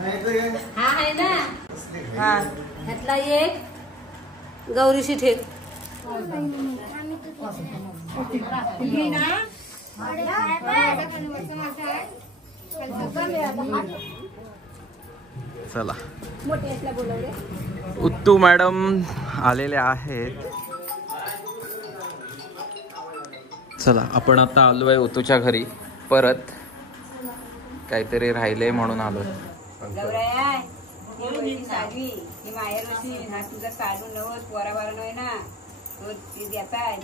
हा आहे ना हा ह्यातला एक गौरीशी ठेव चला उत्तू मॅडम आलेले आहेत. चला आपण आता आलोय उत्तूच्या घरी. परत काहीतरी राहिले म्हणून आलोय. साडवी ही माहेर हा तुझा काढून नवस पोरा बारा नव्हे ना तो देताय.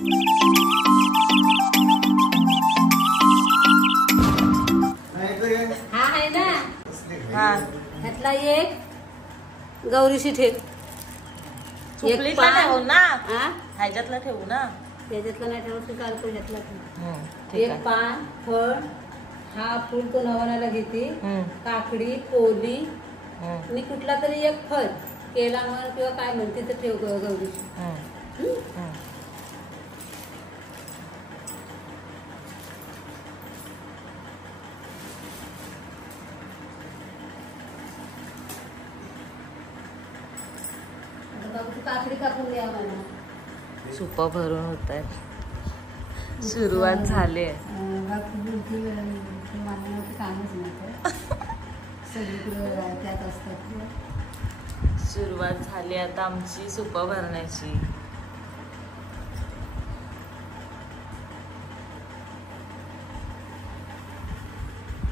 हा आहे ना हा ह्यातला एक गौरीशी ठेव. चुकलीत ठेवू ना ह्याच्यातला ठेवू ना त्याच्यातला नाही ठेवत चालतो. ह्यातला ठेव. ठीक एक आहे. पान फळ हा फुल तो नवनाला घेते. काकडी कोली आणि कुठला तरी एक फळ केला म्हण किंवा काय म्हणते तर ठेव गौरीशी. काकडी कापून द्या मला. सुप भरून होत आहे. सुरुवात झाली आहे. कामच नाही सगळीकडे त्यात असतात. सुरुवात झाली आता आमची सुप भरण्याची.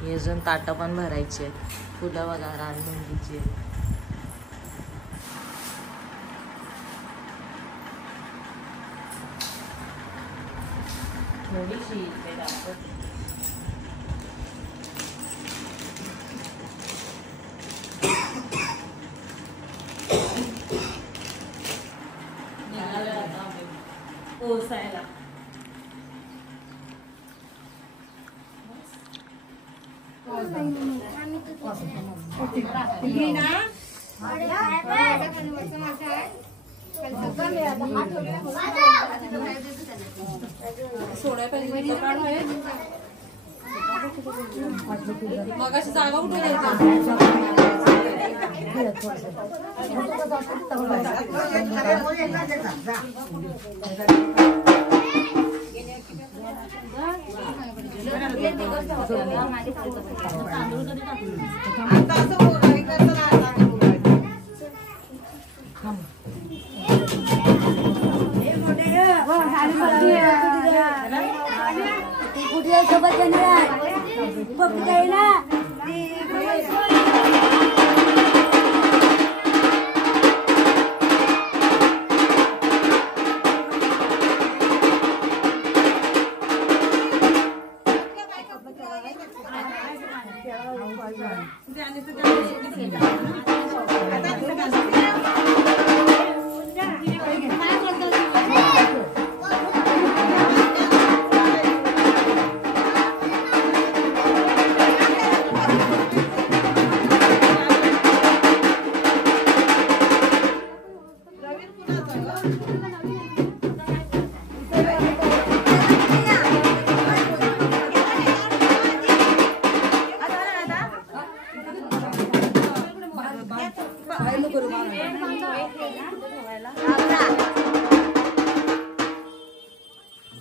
हे अजून ताटं पण भरायची आहेत. फुलं बघा रानभंडीची. थोडीशी इथे दाखवते. पोसायला सोडा पाहिजे मग अशी जागा कुठे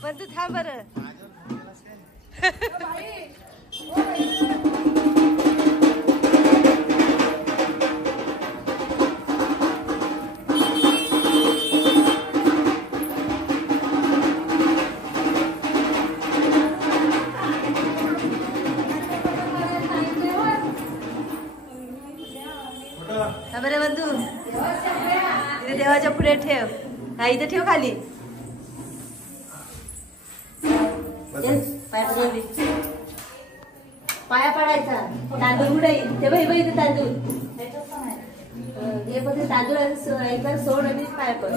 पण तू थांब बरं. बरे बंधू इथे देवाच्या पुढे ठेव. हा इथे ठेव खाली. पाया पडायचा. तांदूळ उडाईल ते बाई इथे तांदूळ हे पण तांदूळ एकदा सोड आणि पाया पड.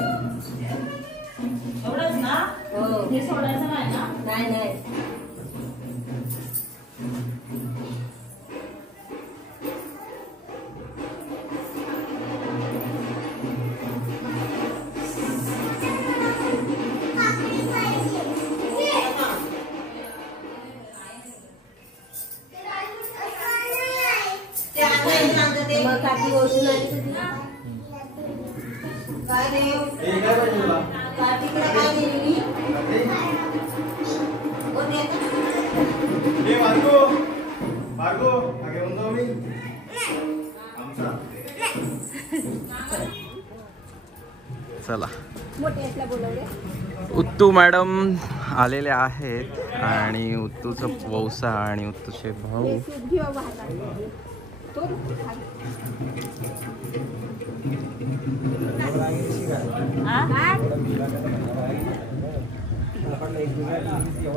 एवढंच ना. हो हे सोडायचं नाही ना. नाही नाही त्या आणतं ते मग काकी ओळखून आली कधी? काय रे काकीकडे काय दिली कोण येतं? चला उत्तू मॅडम आलेले आहेत आणि उत्तूचा वौसा आणि उत्तूचे भाऊ.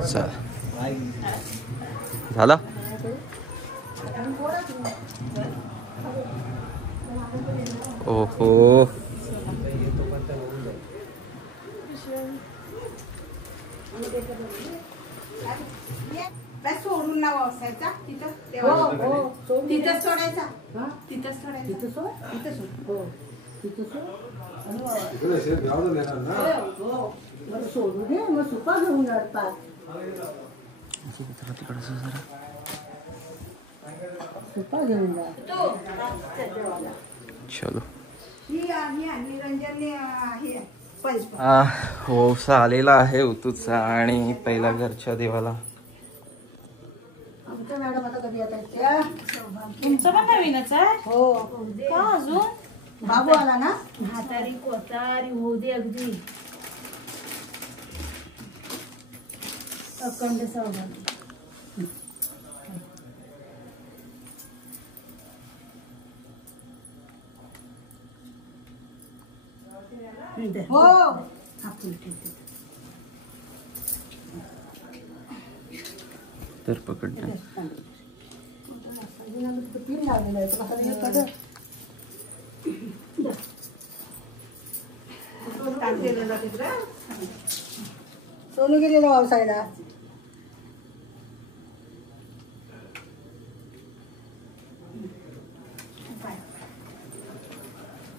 चला झालं. ओहो सोडून ना व्यवसायाचा तिथं तिथंच सोडायचा तिथंच सोडायचा तिथं सोडू दे मग सुका घेऊन नडतात. सुका घेऊन चलो. निरंजन वौसा आलेला आहे उत्तूचा आणि पहिला घरच्या देवाला. आमच्या मॅडम आता कधी येतात? तुमचं पण नवीनच आहे हो का अजून? बाबू आला ना. म्हातारी कोतारी होऊ दे अगदी अखंड सौभाग्य. हो तर पकडते. पिन लावलेलं आहे कसं नाही कळत. सोनू गेलेलो व्यवसायाला.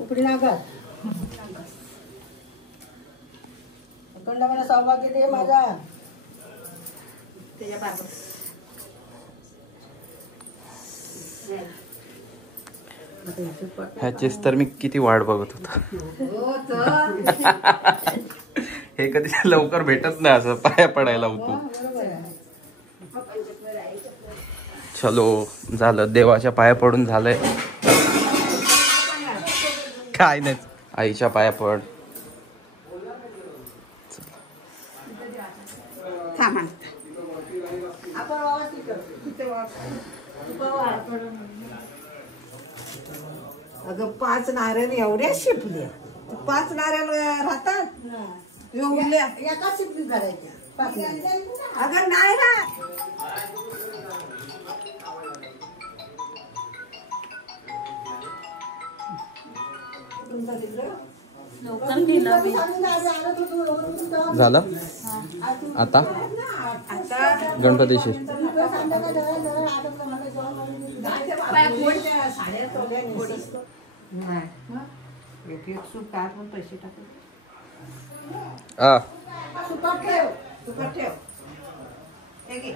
उपडी नागर अखंड मला सौभाग्य दे माझा. त्याच्या बाबा ह्याचीच तर मी किती वाट बघत होतो. हे कधी लवकर भेटत नाही असं पाया पडायला होतो. चलो झालं देवाच्या पाया पडून झालंय. काय नाही आईच्या पाया पड. अगं 5 नारळ एवढ्या शिपल्या 5 नारळ राहतात एवढ्या एका शिपलीत घालायच्या. अगं नाही राहत. झालं आता गणपतीशी पैसे टाकले सुपात ठेव. सुपर ठेव ओके.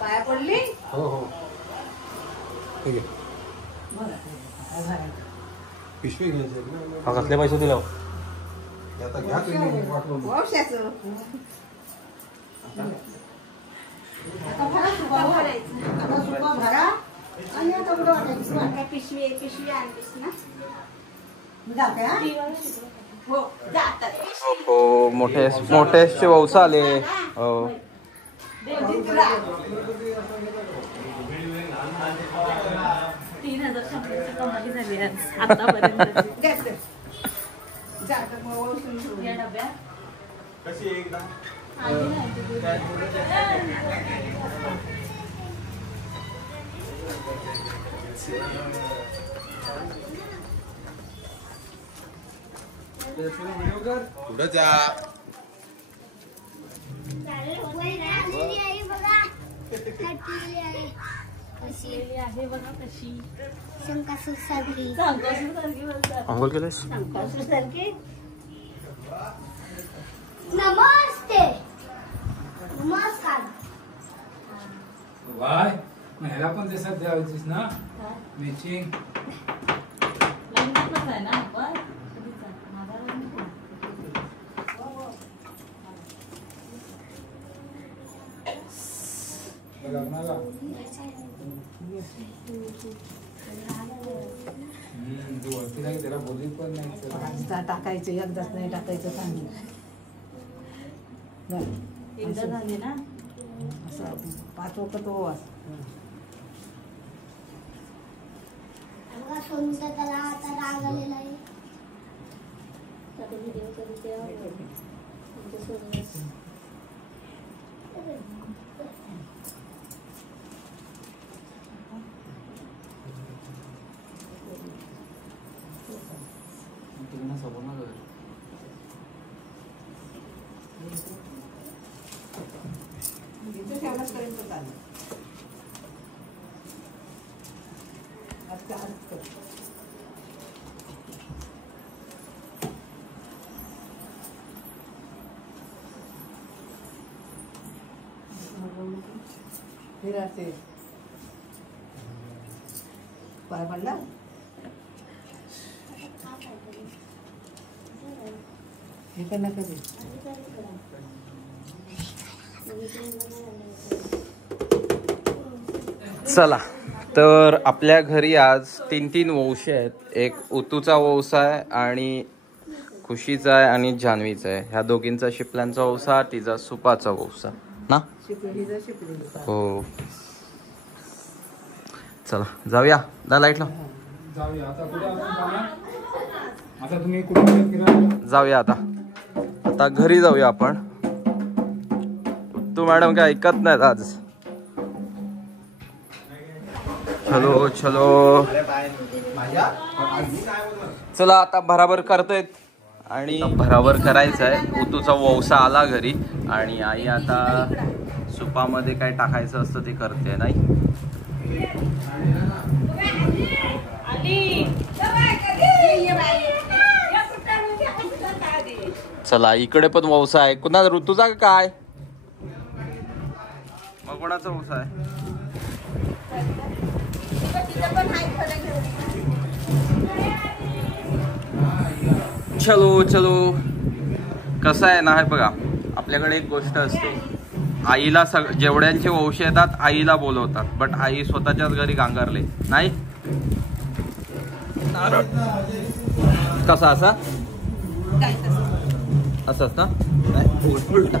पाया पडली. हो हो ठीक आहे. पिशवी घ्यायची हा कसले पैसे दिले आता घ्या तुम्ही वाटून. वंशाचं आता भरा सुका भरा. आता सुका भरा आणि आता कुठं वाटायचं. पिशवी आणलीस ना. जाते हा. हो जातात. हो मोठे वौसा आले. हो तुला 3,000 कमाई झाली आतापर्यंत. या डब्यात पुढं जा. आहे बघा कशी अंघोळ केलंस? नमस्ते नमस्कार वाय ह्याला पण तसंच द्यायचीस ना मॅचिंग. लग्नातच आहे ना आपण लग्नाला तू वरती नाही त्याला बोलली पण नाही. टाकायचं एकदाच नाही टाकायचं पाणी एकदा झाले ना असं 5 वखत ओवास. बघा सोनूचा त्याला आता राग आलेला आहे. फिराते पाय पडला हे का नका दे. चला तर आपल्या घरी आज 3 वंश आहेत. एक उतूचा वंश आहे आणि खुशीचा आहे आणि जान्हवीचा आहे. ह्या दोघींचा शिपल्यांचा वंशा, तिचा सुपाचा वंशा ना. हो चला जाऊया. लाईट लाव. जाऊया आता. कुठे आपण जाणार आता? तुम्ही कुठे फिरायला जाऊया आता घरी जाऊया आपण. तू मॅडम काय ऐकत नाहीत आज. चलो चलो चला आता भराभर करतायत आणि भराभर करायचं आहे. उतूचा वौसा आला घरी आणि आई आता सुपामध्ये काय टाकायचं असतं ते करते नाही. चला इकडे पण वौसा आहे. कुणा ऋतूचा काय मग कोणाचा वौसा आहे? चलो चलो. कसं आहे ना हे बघा आपल्याकडे एक गोष्ट असते. आईला जेवढ्यांचे वंश येतात आईला बोलवतात. बट आई स्वतःच्याच घरी गांगारले नाही. कसा असा असंच ना उलटा.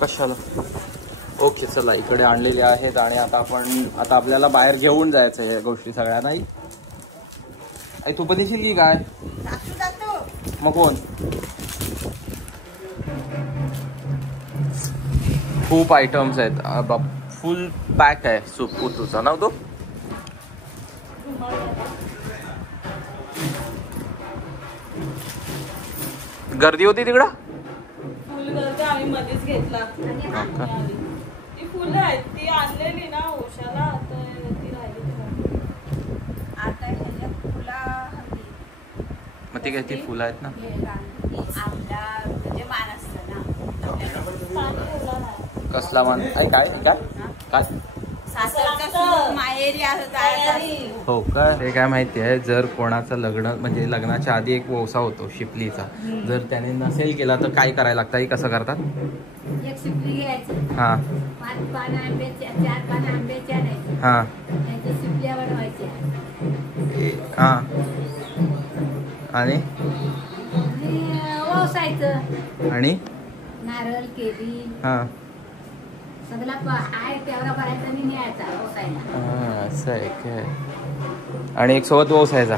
कशाला. ओके चला इकडे आणलेले आहेत आणि आता आपल्याला बाहेर घेऊन जायचं या गोष्टी सगळ्या नाही. आई तू पण येशील की काय? मग कोण? खूप आयटम्स आहेत. फुल पॅक आहे सूप उतूचा ना तो. गर्दी होती तिकडं. फुल गर्दी आम्ही मध्येच घेतला. ती फुलं आहेत ती आणलेली ना ओशाला आता ती राहिली. आता ह्याच्या फुला मग ती काय ती फुलं आहेत ना. आपला म्हणजे मान असतं ना. कसला मान? काय काय काय माहेरी हो का. ते काय माहिती आहे जर कोणाचं लग्न म्हणजे लग्नाच्या आधी एक वौसा होतो शिपलीचा. जर त्याने नसेल केला तर काय करायला लागतं? कसं करतात? एक शिपली घ्यायची. हा 5 पानं आंब्याच्या 4 पानं आंब्याच्या आणायची. हा त्याच्या शिपल्या बनवायच्या हा आणि ओसायचं आणि नारळ केळी हा सगळा आहे तेवढा भरायचा आणि न्यायचा ओसायला. असं आहे काय. आणि एक सोबत वोसायचा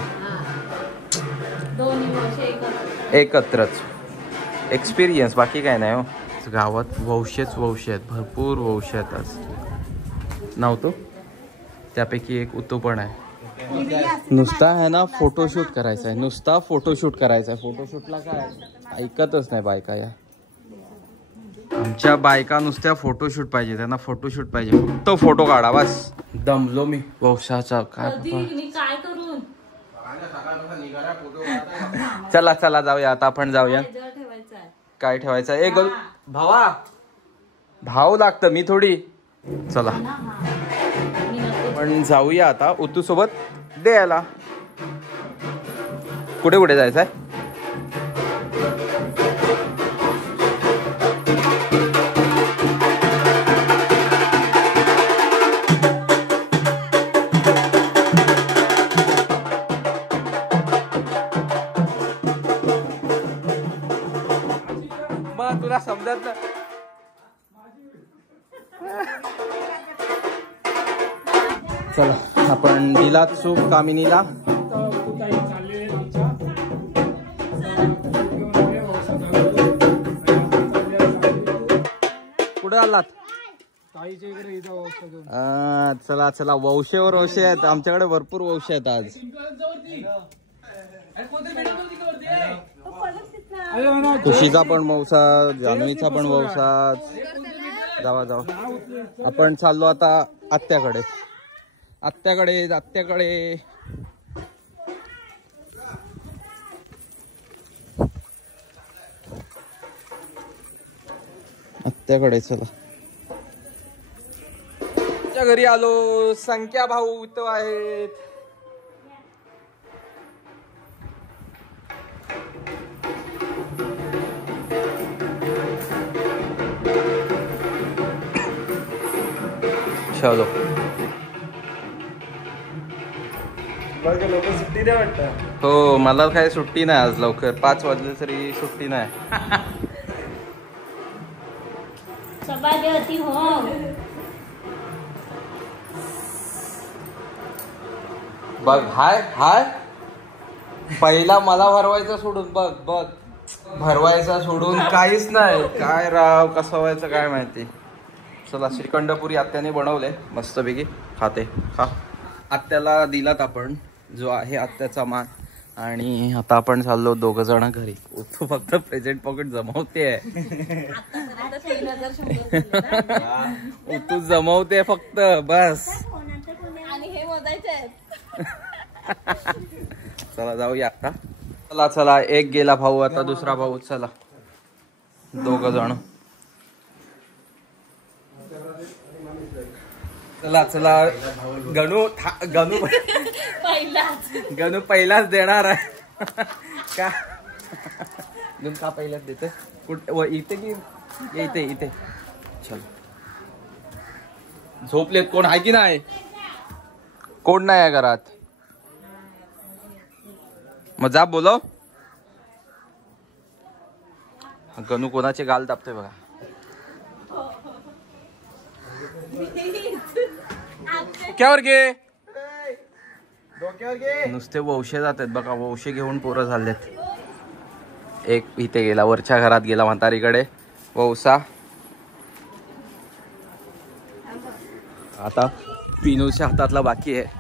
दोन्ही वर्ष एकत्र. एकत्रच. एक्सपिरियन्स बाकी काय नाही हो. गावात वंशेच वंश आहेत, भरपूर वंश आहेत आज. नव्हतो त्यापैकी एक उतू पण आहे. नुसता आहे ना फोटोशूट करायचा आहे, नुसता फोटोशूट करायचा आहे. फोटोशूटला काय ऐकतच नाही बायका. या आमच्या बायका नुसत्या फोटोशूट पाहिजे, त्यांना फोटोशूट पाहिजे, फक्त फोटो काढा बस. दमलो मी वंशाचा काय. काय करून चला चला जाऊया आता आपण जाऊया. ठेवायचं आहे काय ठेवायचं आहे. भावा भाव लागतं मी थोडी. चला पण जाऊया आता उतू सोबत द्यायला. कुठे कुठे जायचंय. मग तुला समजत ना. चला आपण दिला सूप कामिनीला. कुठे आलात. चला चला वंशेवर वंश आहेत आमच्याकडे, भरपूर वंश आहेत आज. खुशीचा पण वंसा, जान्हवीचा पण वंसा. जावा जावा आपण चाललो आता आत्याकडे. आत्याकडे आत्याकडे. आत्याकडे चला. घरी आलो. संख्या भाऊ इथं आहेत. चलो सुट्टी नाही वाटतं. हो मला काय सुट्टी नाही आज. लवकर 5 वाजले तरी सुट्टी नाही. सबादी होती हो. बघ हाय हाय. पहिला मला भरवायचा सोडून बघ बघ. भरवायचा सोडून काहीच नाही. काय राव कसं व्हायचं काय माहिती. चला श्रीखंडपुरी आत्याने बनवले मस्तपैकी. खाते खा. आत्याला दिलात आपण जो आहे आत्याचा मान. आणि आता आपण चाललो 2 जण घरी. तू फक्त प्रेझेंट पॉकेट जमवते. तू जमवते फक्त बस. आणि हे मोजायचे आहेत. चला जाऊया आता. चला चला एक गेला भाऊ, आता दुसरा भाऊ. चला 2 जण. चला चला. गणू गणू पहिलाच देणार आहे का. गणू का पहिलाच देते. कुठे इथे की इथे इथे. चल झोपलेत. कोण आहे की नाही. कोण नाही आहे घरात. मग जा बोलव. गणू कोणाचे गाल दाबतोय बघा. डोक्यावर घे. नुसते वंशे जात आहेत बघा. वंशे घेऊन पोरं झालेत. एक इथे गेला, वरच्या घरात गेला म्हातारीकडे वौसा. आता पिनूच्या हातातला बाकी आहे.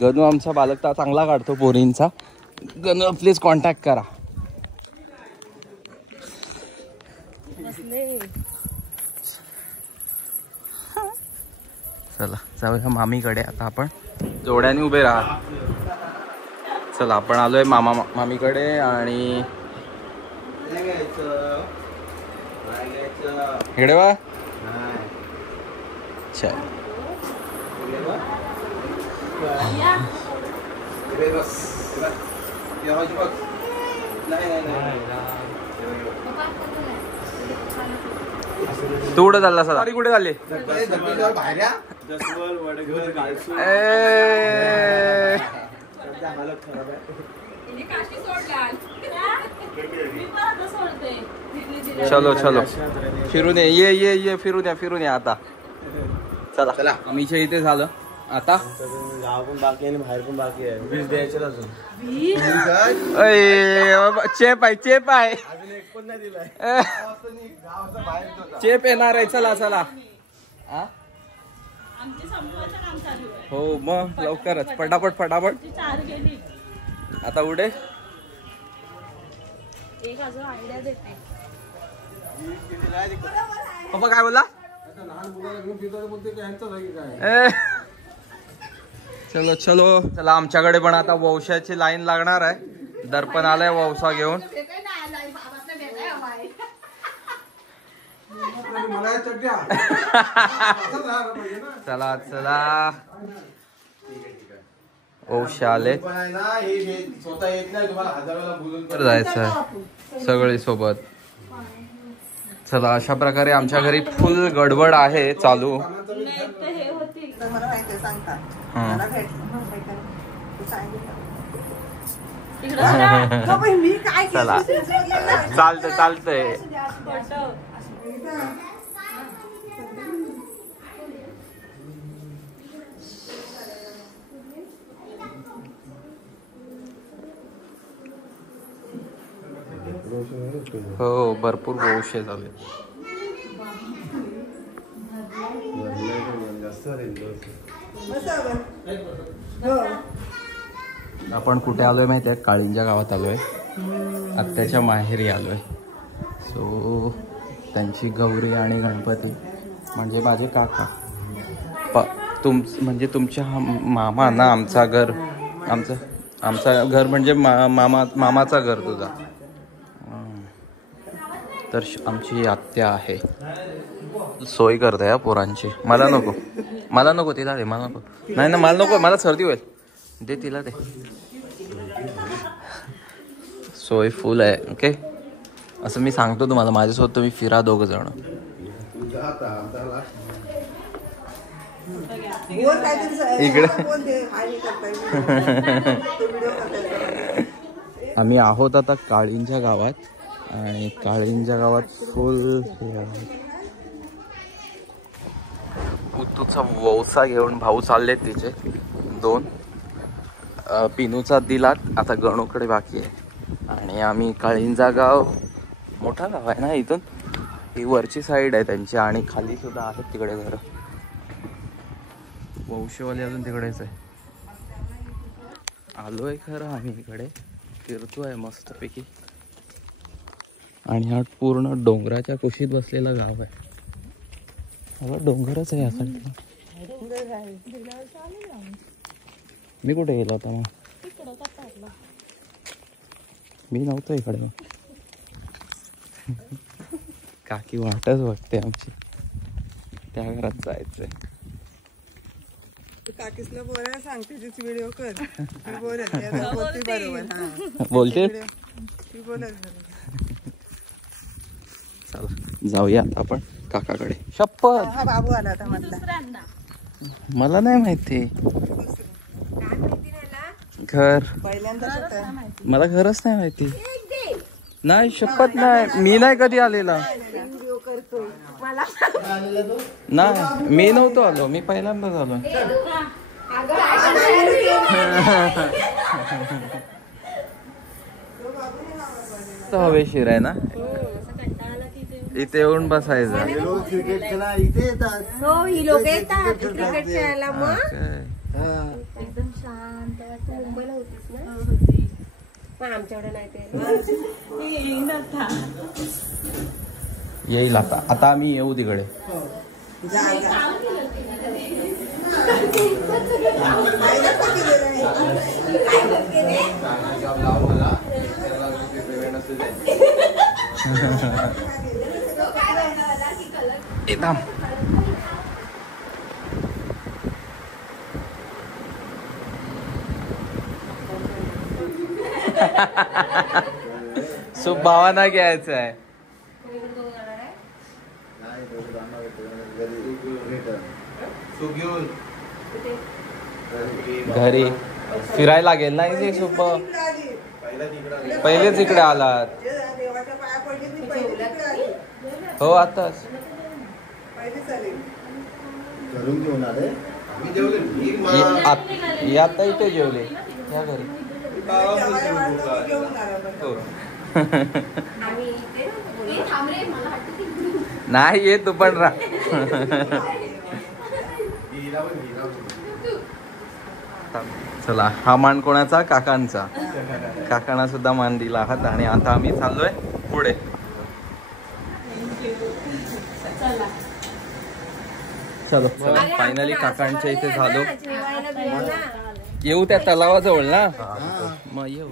गणू आमचा बालकता चांगला काढतो पोरींचा. गणू प्लीज कॉन्टॅक्ट करा. चला जाऊया मामीकडे. आता आपण जोड्याने उभे राहा. चला आपण आलोय मामीकडे. आणि इकडे वा. चल तू कुठे चालला सर. कुठे चालले. कसली दिली चलो चलो फिरून ये फिरून या आता. चला चला आम्हीच्या इथे झालं आता. गाव पण बाकी आहे आणि बाहेर पण बाकी आहे. वीज द्यायचे अजून. चेप आहे अजून एक पण नाही दिलाय. चेप येणार आहे. चला चला हा आमची संपवायचं काम चालू आहे. हो मग लवकरच फटाफट ती 4 गेली. आता उडे. एक अजून आयडिया देते. पप्पा काय बोला. लहान मुलाला घेऊन फिरतो बोलते की ह्यांचं आहे की काय. चलो चलो चला आमच्याकडे पण आता वौशाची लाईन लागणार आहे. दर्पण आलाय वौसा घेऊन. मला या चड्ड्या चला चला वौशा आले. स्वतः येत नाही तुम्हाला हजाराला बोलून तर जायचंय सगळे सोबत. चला अशा प्रकारे आमच्या घरी फुल गडबड आहे चालू. नाही तर हे होतील. चला चालतंय. हो भरपूर वौशे झाले. आपण कुठे आलोय माहिती आहे. काळींच्या गावात आलोय. आत्याच्या माहेरी आलोय. सो त्यांची गौरी आणि गणपती म्हणजे माझे काका म्हणजे तुमच्या मामा ना. आमचा घर म्हणजे मामाचा घर तुझा. तर आमची आत्या आहे. सोय करते या पोरांची. मला नको तिला दे. मला नको. नाही ना मला नको. मला सर्दी होईल. दे तिला दे. सोय फुल आहे. ओके असं मी सांगतो तुम्हाला. माझ्यासोबत तुम्ही फिरा 2 जण. इकडे आम्ही आहोत आता काळींच्या गावात. आणि काळींच्या गावात फुल उतूचा वौसा घेऊन भाऊ चालले तिचे 2. पिनूचा दिलात आता गणूकडे बाकी आहे. आणि आम्ही काळींजा गाव मोठा गाव आहे ना. इथून ही वरची साईड आहे त्यांची. आणि खाली सुद्धा आहेत तिकडे घर. वौशेवाली अजून तिकडेच आहे. आलोय खरं आम्ही इकडे फिरतोय मस्तपैकी. आणि हा पूर्ण डोंगराच्या कुशीत बसलेला गाव आहे. अगं डोंगरच आहे असं. मी कुठे गेलो होता मग. मी नव्हतो इकडे. काकी वाटच बघते आमची. त्या घरात जायचंय. काकीसला बोलायला सांगते तीच व्हिडिओ कर. ती बोलते बरोबर. बोलते. ती बोलत चला जाऊया आता आपण काकाकडे. शपथ हा बाबू आला होता म्हटलं. दुसऱ्यांना मला नाही माहिती. घर पहिल्यांदाच होता. मला घरच नाही माहिती. नाही शपथ नाही. मी नाही कधी आलेला. नाही मी नव्हतो आलो. मी पहिल्यांदाच आलो. हवेशीर आहे ना. इथे येऊन बसायचं. क्रिकेटला इथे येतात. हो ही लोक येतात क्रिकेट खेळायला. मग एकदम शांत वाटतं. मुंबईला होतीस ना. पण आमच्याकडे नाही ते. येईल आता. आता आम्ही येऊ तिकडे. एकदम सो भावाना घ्यायचं आहे. घरी फिरायला लागेल ना. इथे सोपं. पहिलेच इकडे आलात. देवाच्या पाया पडली ती पहिली तिकडे आली. हो आताच पहिली चालेल. घरून घेऊन आले मी जेवले ही आता इथे जेवले या घरी जेवायला वाढलं की घेऊन आला बघा. हो. नाही ये तू पण राह. चला हा मान कोणाचा काकांचा. काकांना सुद्धा मान दिला आहात आणि आता आम्ही चाललोय पुढे. चलो फायनली काकांच्या इथे झालो. येऊ त्या तलावाजवळ ना मग येऊ.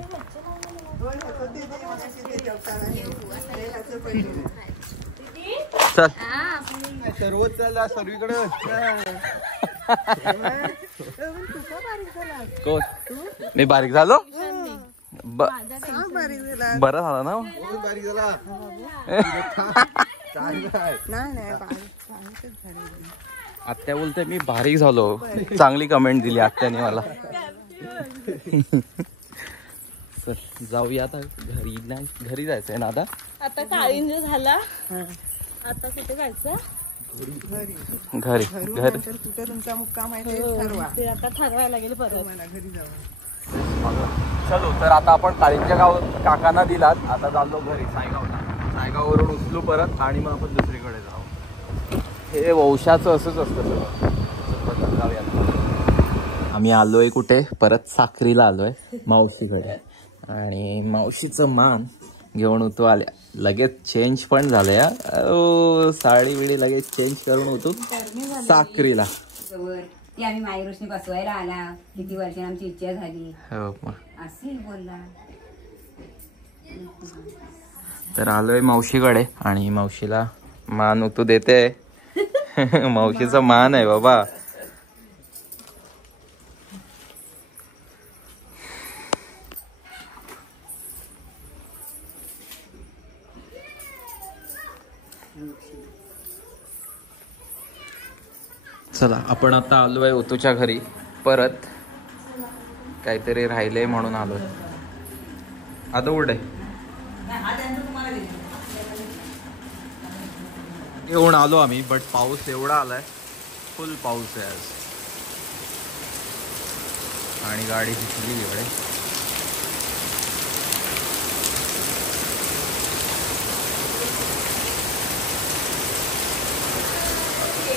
चल सर्वच चालला सर्वीकडे कोण मी बारीक झालो. बारीक झाला. बरं झालं ना. बारीक झाला नाही आत्या बोलते मी बारीक झालो. चांगली कमेंट दिली आत्याने मला. चल जाऊया आता घरी. नाही घरी जायचंय ना आता. आता काळिंज झाला. आता कुठे जायचं? घरी घर कुठे तुमचा मुक्काम आहे ते ठरवा. ते आता ठरवायला लागेल परत. मला घरी जाऊ. चलो तर आता आपण काळींच्या काकांना दिलात. आता चाललो घरी सायगावला. सायगाववरून उचलू परत आणि मग आपण दुसरीकडे जाऊ. हे वंशाचं असंच असतं सगळं. जाऊया. आम्ही आलोय कुठे परत साखरीला आलोय मावशीकडे आणि मावशीचं मान घेऊन होतो आल्या. लगेच चेंज पण झालंय. साडी बिडी लगेच चेंज करून होतो साखरीला. ती आम्ही मायरोशनी बसवायला आला. किती वर्षांनी आमची इच्छा झाली. हो मग असेल बोलला. तर आलोय मावशीकडे आणि मावशीला मान उतू देते. मावशीचा मान आहे बाबा. चला आपण आता आलोय उतूच्या घरी. परत काहीतरी राहिले म्हणून आलोय. आता उडे घेऊन आलो आम्ही. बट पाऊस एवढा आलाय. फुल पाऊस आहे आज आणि गाडी भिजली एवढे.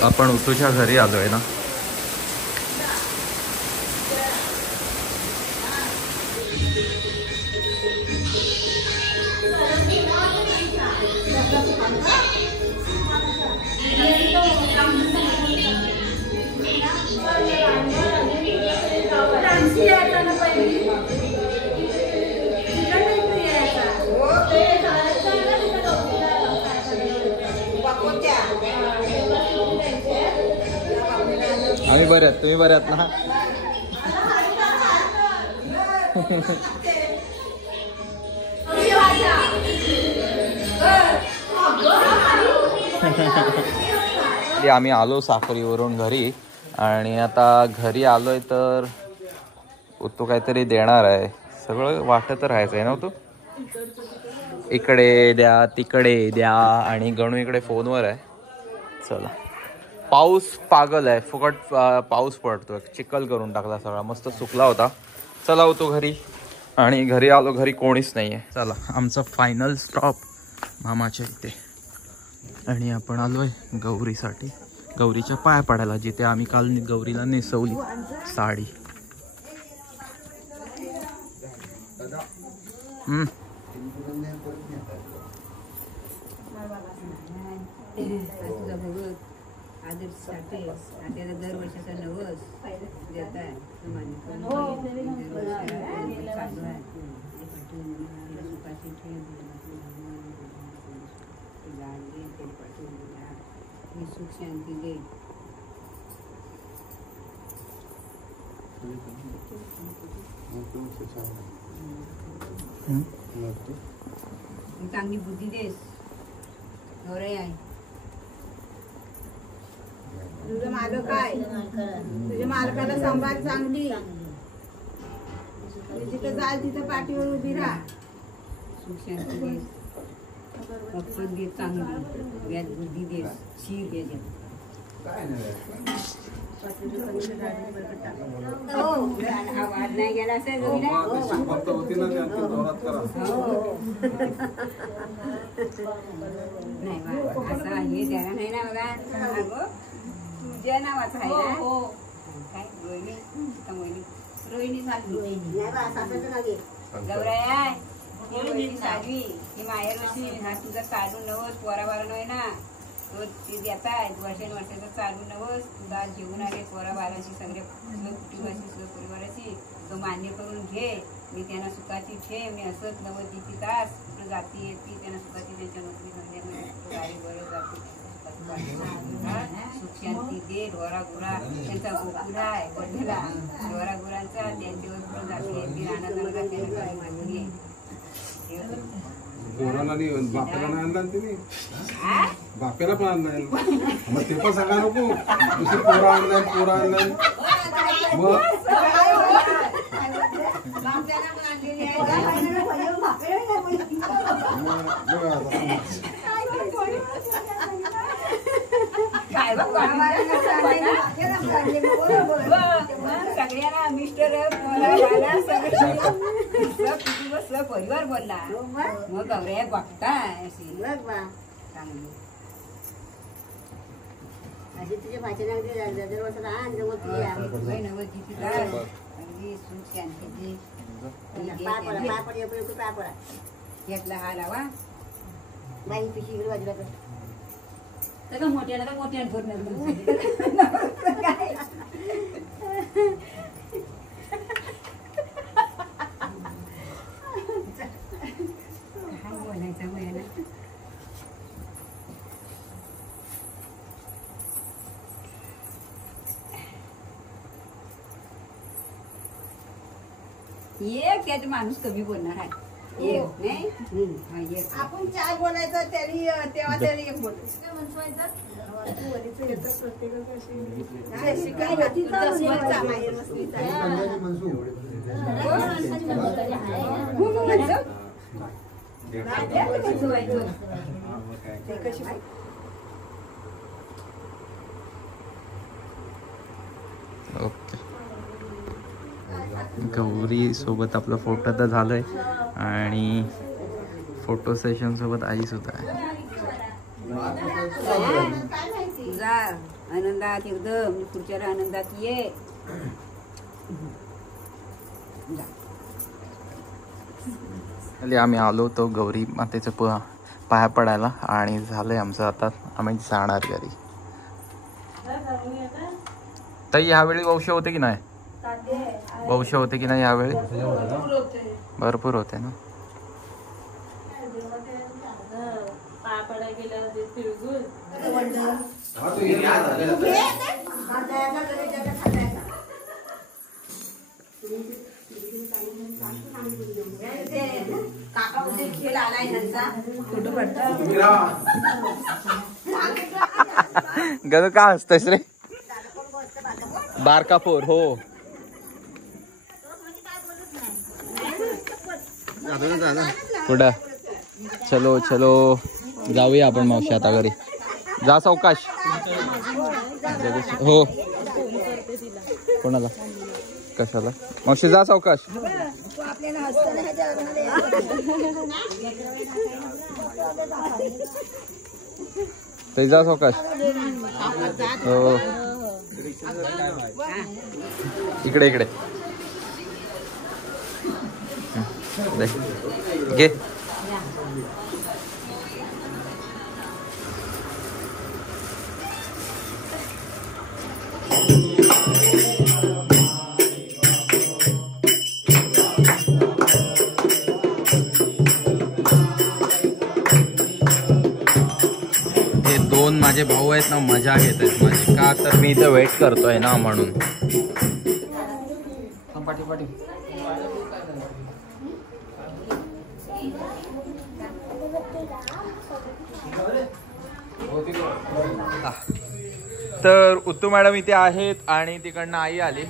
आपण उतूच्या घरी आलोय ना. आम्ही बरे आहेत. तुम्ही बरे आहात ना. आम्ही आलो साखरीवरून घरी आणि आता घरी आलोय तर तो काहीतरी देणार आहे. सगळं वाटत राहायचं आहे ना तो. इकडे द्या तिकडे द्या आणि गणू इकडे फोनवर आहे. चला पाऊस पागल आहे. फुकट पाऊस पडतोय. चिखल करून टाकला सगळा. मस्त सुकला होता. चला होतो घरी आणि घरी आलो. घरी कोणीच नाही आहे. चला आमचा फायनल स्टॉप मामाच्या इथे आणि आपण आलोय गौरीसाठी. गौरीच्या पाया पडायला जिथे आम्ही काल गौरीला नेसवली साडी. तुझा भगत आदर्श त्याला दरवर्षाचा नवस देत आहे. सुख शांती दे. चांगली बुद्धी देस. नवराई आहे. तुझं मालक आहे. तुझ्या मालकाला सांभाळ चांगली. जिथं जाल तिथं पाठीवर उभी राहा. सुख शांती देस. अपसून दे चांगली व्याज बुद्धी दे शीर याच्यात आवाज नाही गेला असेल फक्त होती ना ते जोरात करा. नाही असं हे द्यायला नाही ना बघा अगं तुझ्या नावाचं आहे ना काय रोहिणी रोहिणी साधवी गौराया ही रोहिणी साधवी ही माहेर अशी हा तुझा चालू नवस पोरा बारा नाही ना तो ती देताय वर्षानुवर्षाचं चालू नवस तुला घेऊन आले पोरा बाराची सगळे कुटुंबाची परिवाराची तो मान्य करून घे मी त्यांना सुखाची ठे मी असंच नवस किती तास जाती येते त्यांना सुखाची त्यांच्या नोकरी धंद्यामध्ये गाडी बरं जाते सुख शांती दे ढोरा गुरा त्यांचा गोकुळ आहे बदला ढोरा गुरांचा त्यांच्यावर जाते येते आनंदाला जाते मागणी पोराला नाही बापाला नाही आणला तिने बाप्याला पण आणलाय मग ते पण सांगा नको दुसरी पोरं आणलाय मग सगळ्यांना मिस्टर परिवार बोलला मग गौऱ्या बघताय अशी तुझ्या भाषेला घेतला हा लावा बाई पिशी बाजूला तर मोठ्याला तर मोठ्या बोलायचं मला एक त्यात माणूस कमी बोलणार आहे एक नाही आपण चार बोलायचं त्यांनी तेव्हा त्यांनी एक ओके गौरी सोबत आपलं फोटो तर झालंय आणि फोटो सेशन सोबत आई सुद्धा आहे. तुझा आनंदात एकदम पुढच्या आनंदात ये आम्ही आलो तो गौरी मातेचं पाया पडायला आणि झालंय आमचं आता आम्ही जाणार घरी. ताई ह्यावेळी वंश होते की नाही वंश होते की नाही यावेळी भरपूर होते ना. खेळ आलाय त्यांचा गणू काय असतंस रे बारका फोर हो पुढं चलो चलो जाऊया आपण मावशी आता घरी जा सावकाश हो कोणाला कशाला मावशी जा सावकाश ते जा सावकाश हो इकडे इकडे घे हे दोन माझे भाऊ आहेत ना मजा घेत आहेत माझी का तर मी इथे वेट करतोय ना म्हणून. पाठी पाठी तर उत्तू मॅडम इथे आहेत आणि तिकडनं आई आली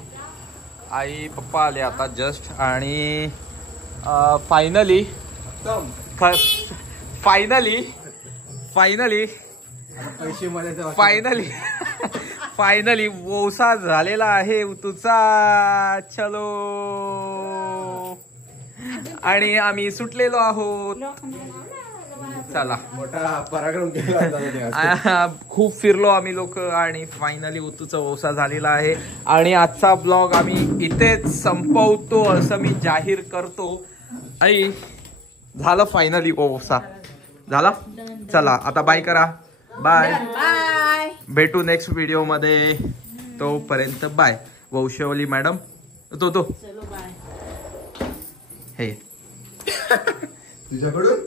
आई पप्पा आले आता जस्ट आणि फायनली फायनली पैसे मध्ये फायनली वोसा झालेला आहे उतूचा. चलो आणि आम्ही सुटलेलो आहोत. चला मोठा पराक्रम केला. खूप फिरलो आम्ही लोक आणि फायनली उतूचा वोसा झालेला आहे. आणि आजचा ब्लॉग आम्ही इथेच संपवतो असं मी जाहीर करतो. आई झालं फायनली वोसा झाला. चला आता बाय करा. बाय. भेटू नेक्स्ट व्हिडिओ मध्ये. तोपर्यंत बाय. वैशवली मॅडम तो हे तुझ्याकडून